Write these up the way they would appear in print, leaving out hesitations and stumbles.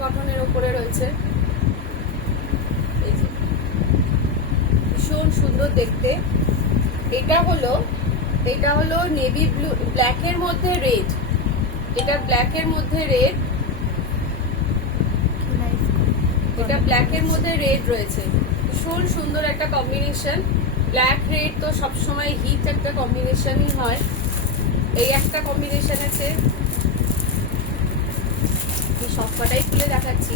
কটনের উপরে রয়েছে। এই যে ভীষণ সুন্দর দেখতে। এটা হলো নেভি ব্লু, ব্ল্যাকের মধ্যে রেড। এটা ব্ল্যাকের মধ্যে রেড, এটা ব্ল্যাকের মধ্যে রেড রয়েছে। ভীষণ সুন্দর একটা কম্বিনেশন। ব্ল্যাক রেড তো সবসময় হিট একটা কম্বিনেশনই হয়। এই একটা কম্বিনেশন আছে, সব কটাই খুলে দেখাচ্ছি।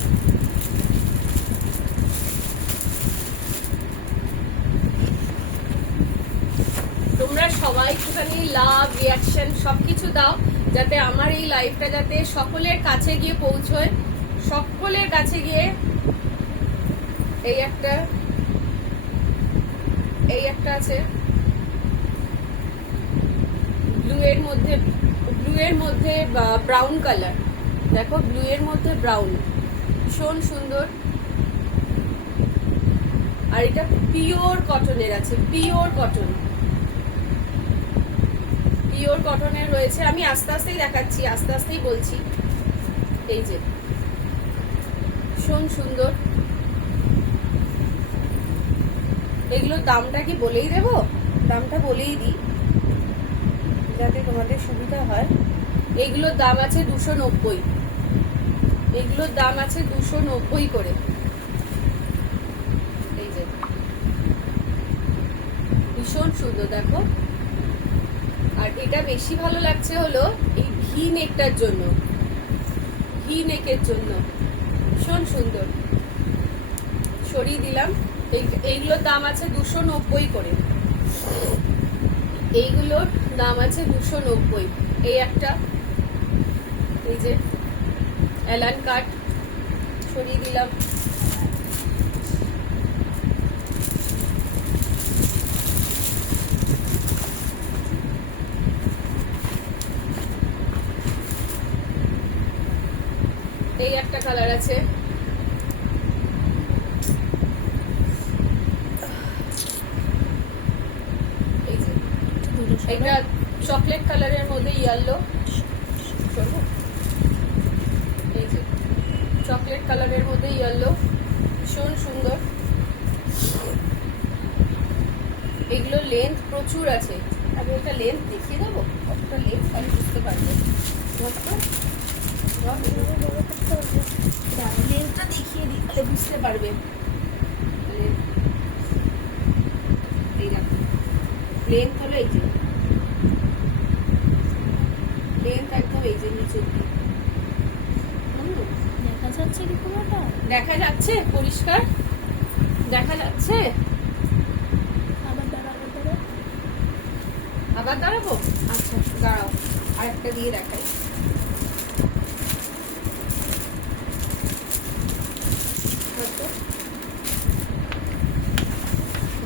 তোমরা সবাই একটুখানি লাভ, রিয়াকশন সবকিছু দাও, যাতে আমার এই লাইফটা যাতে সকলের কাছে গিয়ে পৌঁছয়, সকলের কাছে গিয়ে। এই একটা আছে ব্লু এর মধ্যে ব্রাউন কালার। দেখো ব্লু এর মধ্যে ব্রাউন, ভীষণ সুন্দর। আর এটা পিওর কটনের আছে, পিওর কটনের রয়েছে। আমি আস্তে আস্তেই দেখাচ্ছি, আস্তে আস্তেই বলছি। এই যে ভীষণ সুন্দর। এগুলোর দামটা কি বলেই দেবো? দামটা বলেই দিই যাতে তোমাদের সুবিধা হয়। এইগুলোর দাম আছে 290। এগুলোর দাম আছে 290 করে। এই যে ভীষণ সুন্দর দেখো। আর এটা বেশি ভালো লাগছে হলো এই ভি নেকটার জন্য, ভি নেকের জন্য ভীষণ সুন্দর। সরিয়ে দিলাম। এইগুলোর দাম আছে 290 করে। এইগুলোর দাম আছে 290। এই একটা, এই যে অ্যালান কাট, সরিয়ে দিলাম। এই একটা কালার আছে, এই যে এটা চকলেট কালারের মধ্যে ইয়েলো, এই যে চকলেট কালারের মধ্যে ইয়েলো, ভীষণ সুন্দর। এগুলো লেন্থ প্রচুর আছে। আমি একটা লেন্থ দেখিয়ে দেবো, কতটা লেন্থ আমি বুঝতে পারবো। লেন্থটা দেখিয়ে দিই, তাহলে বুঝতে পারবে। লেন্থ হলো এই যে, লেন্থ একদম এই যে নিচের দিকে। দেখা যাচ্ছে কি পুরোটা? দেখা যাচ্ছে, পরিষ্কার দেখা যাচ্ছে। আবার দাঁড়াবো? আচ্ছা দাঁড়াও, আরেকটা দিয়ে দেখাই।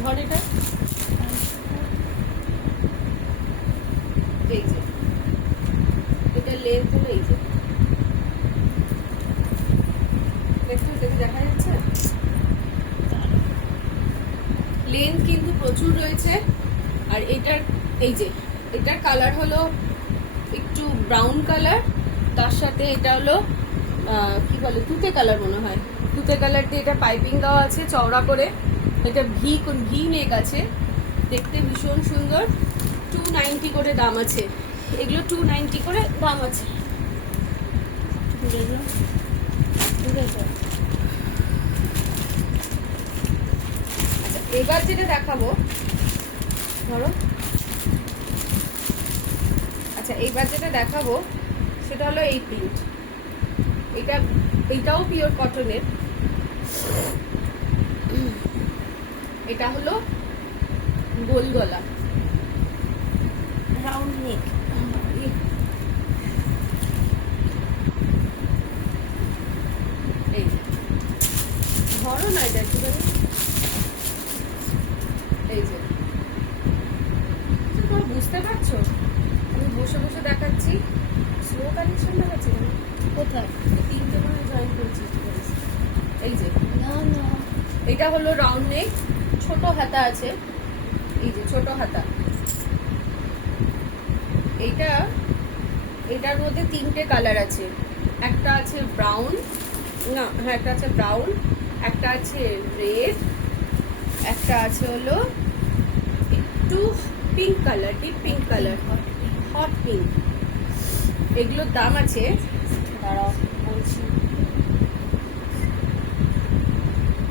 ঘরেটা এই যে, এটা লেন্থ হলো এই যে, দেখা যাচ্ছে লেন্থ কিন্তু প্রচুর রয়েছে। আর এটার এই যে, এটার কালার হলো একটু ব্রাউন কালার, তার সাথে এটা হলো কি বলে তুতে কালার মনে হয়, তুতে কালার দিয়ে এটা পাইপিং দেওয়া আছে চওড়া করে। এটা ভি নেক আছে, দেখতে ভীষণ সুন্দর। 290 করে দাম আছে। এগুলো 290 করে দাম আছে। আচ্ছা এবার যেটা দেখাবো, ধরো, আচ্ছা এইবার যেটা দেখাবো সেটা হলো এই প্রিন্ট। এটাও পিওর কটনের। এটা হলো গোল গলা, রাউন্ড নেক। এই ধরো না এটা একটুখানি, এই যে তোমরা বুঝতে পারছো? আমি বসে বসে দেখাচ্ছি, স্লো কানেকশন দেখাচ্ছি। কোথায়? তিনটে করে জয়েন করেছি। এই যে না না, এটা হলো রাউন্ড নেক, ছোট হাতা আছে। এই যে ছোট হাতা। এটার মধ্যে তিনটে কালার আছে। একটা আছে ব্রাউন, না হ্যাঁ, একটা আছে ব্রাউন, একটা আছে রেড, একটা আছে হলো একটু pink colour, deep pink colour, hot pink. এগুলোর দাম আছে, দাঁড়াও বলছি,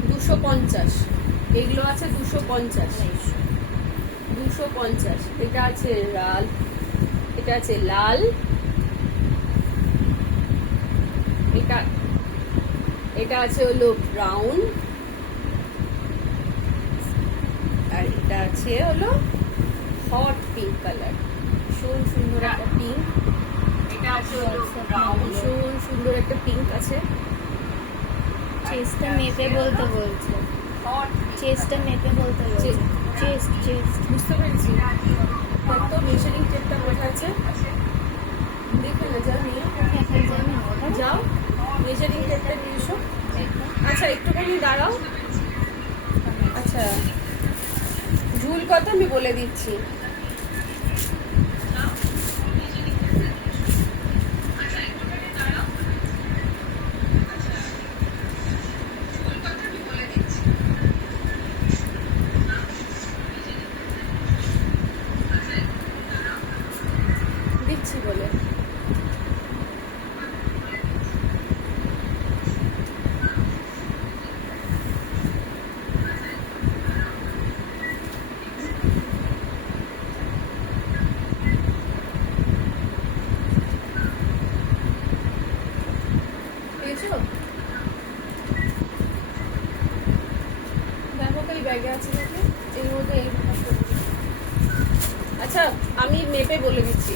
250। এগুলো আছে 250। 250। এটা আছে লাল, এটা আছে লাল, এটা আছে হলো ব্রাউন, আর এটা আছে হলো হট পিঙ্ক কালার, ভীষণ সুন্দর একটা পিঙ্ক। এটা আছে হলো ব্রাউন, ভীষণ সুন্দর একটা পিঙ্ক আছে। চেস্টটা মেপে বলতে বলছে, হট চেস্টটা মেপে বলতে বলছে, চেস্ট বুঝতে পেরেছি। তো মেজারিং টেপটা কোথায় আছে দেখে না, যা নিয়ে যাও, মেজারিং টেপটা নিয়ে এসো। আচ্ছা একটুখানি দাঁড়াও। আচ্ছা ঝুল কত আমি বলে দিচ্ছি। দিচ্ছি বলে পেয়েছো? দেখো তো এই ব্যাগে আছে নাকি, এর মধ্যে এই। আচ্ছা আমি মেপে বলে দিচ্ছি,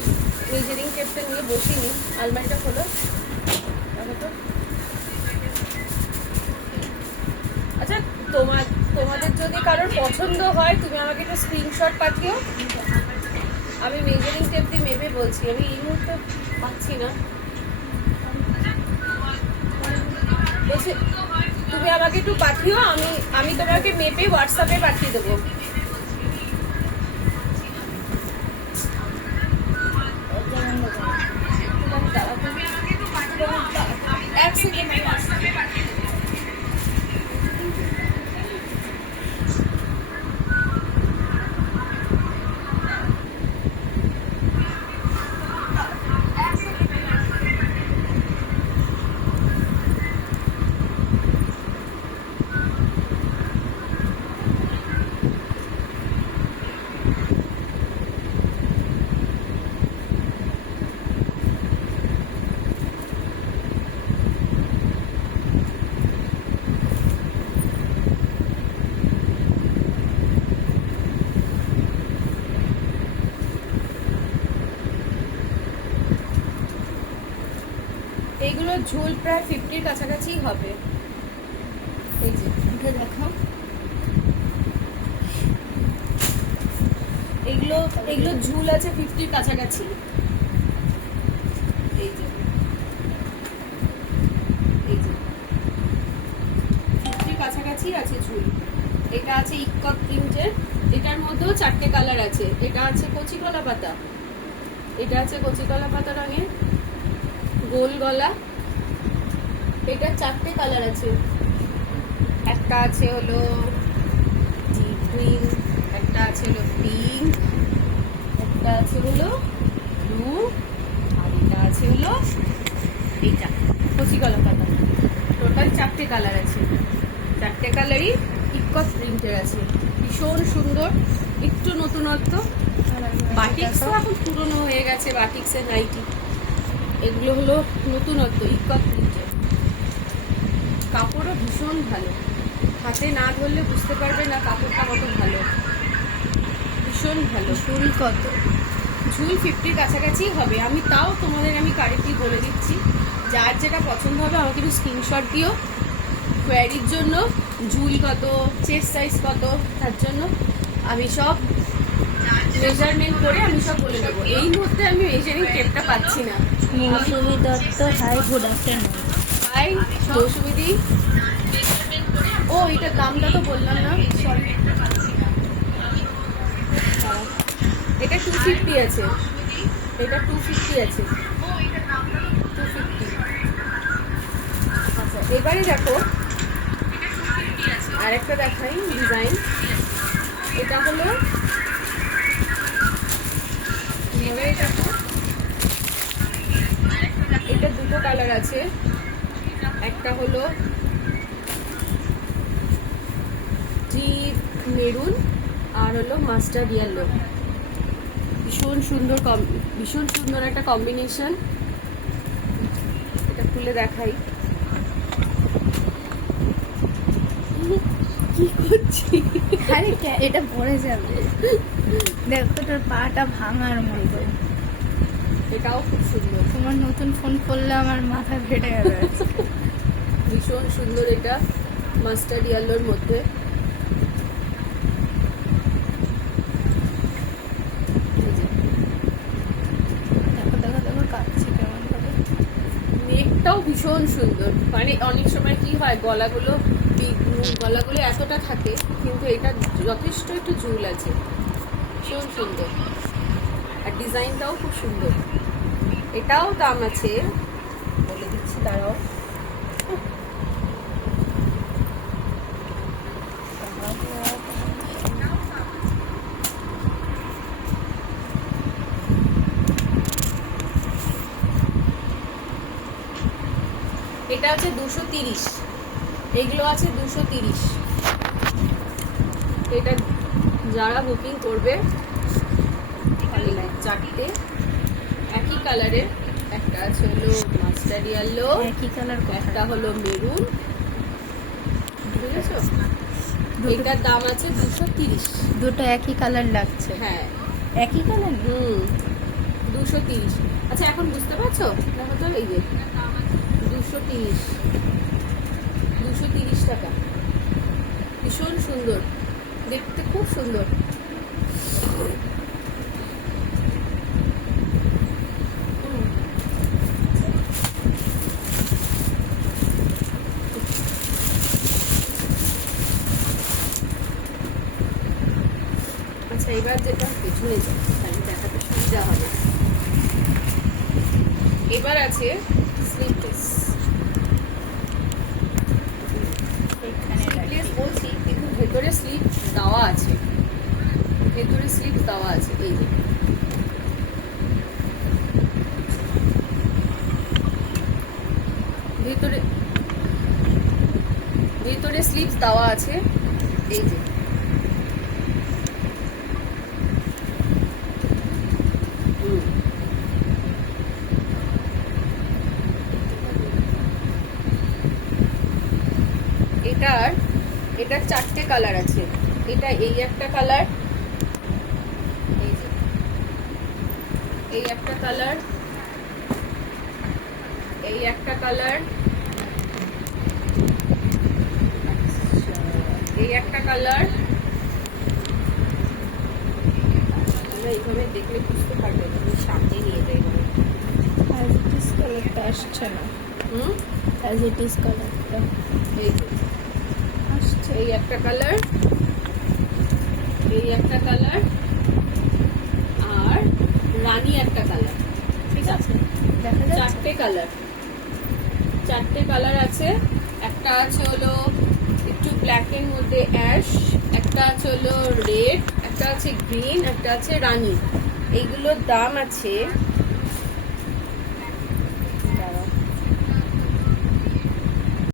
মেজারিং টেপটা নিয়ে বসিনি। আলমারিটা খোলো, দেখো তো। আচ্ছা তোমাদের যদি কারোর পছন্দ হয় তুমি আমাকে একটু স্ক্রিনশট পাঠিও। আমি মেজারিং টেপ দিয়ে মেপে বলছি, আমি এই মুহূর্তে পাচ্ছি না। বলছি তুমি আমাকে একটু পাঠিও, আমি তোমাকে মেপে হোয়াটসঅ্যাপে পাঠিয়ে দেবো। এক সেকেন্ড। এইগুলো ঝুল প্রায় 50-র কাছাকাছি হবে। এই যে উঠে দেখো, এগুলো ঝুল আছে 50-র কাছাকাছি। এই যে 50-র কাছাকাছি আছে ঝুল। এটা আছে ইক্কত প্রিন্টের, এটার মধ্যেও 4টে কালার আছে। এটা আছে কচি কলা পাতা, এটা আছে কচি কলা পাতা রঙের গোল গলা। এটা 4টে কালার আছে, একটা আছে হলো ডিপ গ্রিন, একটা আছে হলো পিঙ্ক, একটা আছে হলো ব্লু, আর এটা আছে হলো এইটা কচি কলা পাতা। টোটাল 4টে কালার আছে, 4টে কালারই ইক্কত প্রিন্টের আছে, ভীষণ সুন্দর, একটু নতুনত্ব। বাটিক্স তো এখন পুরনো হয়ে গেছে, বাটিক্সের নাইটি। এগুলো হলো নতুনত্ব, ইক্কত প্রিন্টের। কাপড়ও ভীষণ ভালো, হাতে না ধরলে বুঝতে পারবে না কাপড়টা কত ভালো, ভীষণ ভালো। ঝুল কত? ঝুল 50-র কাছাকাছি হবে। আমি তাও তোমাদের কারেক্টলি বলে দিচ্ছি, যার যেটা পছন্দ হবে আমাকে একটু স্ক্রিনশট দিও কোয়ারির জন্য। ঝুল কত, চেস্ট সাইজ কত, তার জন্য আমি সব মেজারমেন্ট করে আমি সব বলে দেবো। এই মুহূর্তে আমি মেজারিং টেপটা পাচ্ছি না। Mousumi Dutta, hi, good afternoon. Hi মৌসুমিদি। ও এটার দামটা তো বললাম না, সরি। এটা 250 আছে, এটা 250 আছে, 250। আচ্ছা এবারে দেখো আর একটা দেখাই ডিজাইন। এটা হলো এটা দুটো কালার আছে, একটা হলো ডিপ মেরুন আর হলো মাস্টার্ড ইয়েলো। ভীষণ সুন্দর একটা কম্বিনেশন। এটা খুলে দেখাই। কি করছি? আরে এটা পড়ে যাবে। দেখো তোর পাটা ভাঙার মতো। এটাও খুব সুন্দর, তোমার নতুন ফোন করলে আমার মাথা ফেটে যাবে। ভীষণ সুন্দর। এটা মাস্টার্ড ইয়েলোর মধ্যে। দেখো দেখো দেখো কাটছে কেমন ভাবে। নেকটাও ভীষণ সুন্দর। মানে অনেক সময় কি হয় গলাগুলো এতটা থাকে, কিন্তু এটা যথেষ্ট একটু ঝুল আছে, ভীষণ সুন্দর। আর ডিজাইনটাও খুব সুন্দর। এটাও দাম আছে, বলে দিচ্ছি দাঁড়াও। এটা আছে 230, এগুলো আছে 230। এটা যারা বুকিং করবে চারটে একই কালারের, একটা আছে হলো মাস্টার্ড ইয়েলো, একই কালার একটা হলো মেরুন, বুঝেছো? এটার দাম আছে 230। দুটো একই কালার লাগছে। হ্যাঁ, একই কালার? 230। আচ্ছা এখন বুঝতে পারছো? দেখো তো এই যে 230 টাকা। ভীষণ সুন্দর, দেখতে খুব সুন্দর। আচ্ছা এবার যেটা পেছনে যাই, তাহলে দেখাতে সুবিধা হবে। এবার আছে স্লিভলেস। স্লিভলেস বলছি, কিন্তু ভেতরে স্লিভ দেওয়া আছে, ভেতরে স্লিভ দেওয়া আছে। এই যে ভেতরে স্লিভস দেওয়া আছে। এই যে এটার চারটে কালার আছে। এটা এই একটা কালার, এই একটা কালার, এই একটা কালার, এই একটা কালার। এইভাবে দেখলে বুঝতে পারবে, তুমি সামনে নিয়ে যাই। অ্যাজ ইট ইজ কালারটা আসছে না। অ্যাজ ইট ইজ কালারটা এই যে আসছে। এই একটা কালার, এই একটা কালার, আর রানী একটা কালার। ঠিক আছে, দেখা যাচ্ছে? চারটে কালার আছে। একটা আছে হলো একটু ব্ল্যাকের মধ্যে অ্যাশ, একটা আছে হলো রেড, একটা আছে গ্রিন, একটা আছে রানী। এইগুলোর দাম আছে